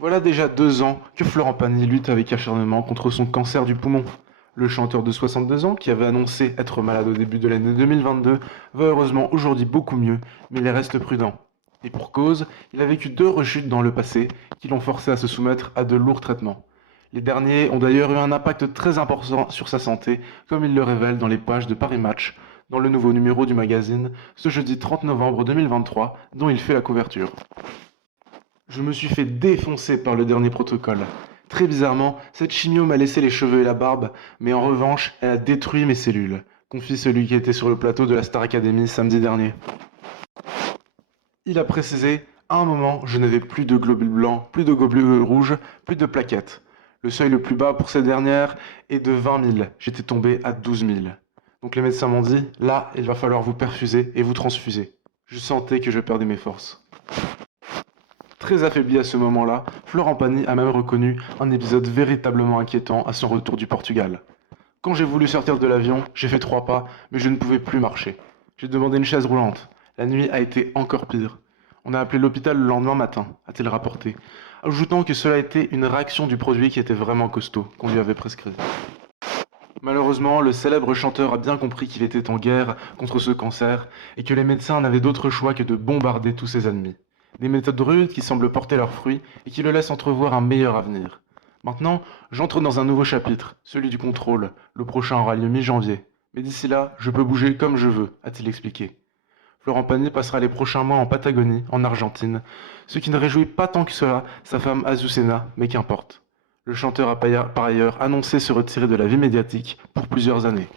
Voilà déjà 2 ans que Florent Pagny lutte avec acharnement contre son cancer du poumon. Le chanteur de 62 ans, qui avait annoncé être malade au début de l'année 2022, va heureusement aujourd'hui beaucoup mieux, mais il reste prudent. Et pour cause, il a vécu 2 rechutes dans le passé qui l'ont forcé à se soumettre à de lourds traitements. Les derniers ont d'ailleurs eu un impact très important sur sa santé, comme il le révèle dans les pages de Paris Match, dans le nouveau numéro du magazine, ce jeudi 30 novembre 2023, dont il fait la couverture. Je me suis fait défoncer par le dernier protocole. Très bizarrement, cette chimio m'a laissé les cheveux et la barbe, mais en revanche, elle a détruit mes cellules, confie celui qui était sur le plateau de la Star Academy samedi dernier. Il a précisé, à un moment, je n'avais plus de globules blancs, plus de globules rouges, plus de plaquettes. Le seuil le plus bas pour cette dernière est de 20 000. J'étais tombé à 12 000. Donc les médecins m'ont dit, là, il va falloir vous perfuser et vous transfuser. Je sentais que je perdais mes forces. Très affaibli à ce moment-là, Florent Pagny a même reconnu un épisode véritablement inquiétant à son retour du Portugal. Quand j'ai voulu sortir de l'avion, j'ai fait 3 pas, mais je ne pouvais plus marcher. J'ai demandé une chaise roulante. La nuit a été encore pire. On a appelé l'hôpital le lendemain matin, a-t-il rapporté, ajoutant que cela était une réaction du produit qui était vraiment costaud, qu'on lui avait prescrit. Malheureusement, le célèbre chanteur a bien compris qu'il était en guerre contre ce cancer et que les médecins n'avaient d'autre choix que de bombarder tous ses ennemis. Des méthodes rudes qui semblent porter leurs fruits et qui le laissent entrevoir un meilleur avenir. Maintenant, j'entre dans un nouveau chapitre, celui du contrôle. Le prochain aura lieu mi-janvier. Mais d'ici là, je peux bouger comme je veux, a-t-il expliqué. Florent Pagny passera les prochains mois en Patagonie, en Argentine, ce qui ne réjouit pas tant que cela sa femme Azucena, mais qu'importe. Le chanteur a par ailleurs annoncé se retirer de la vie médiatique pour plusieurs années.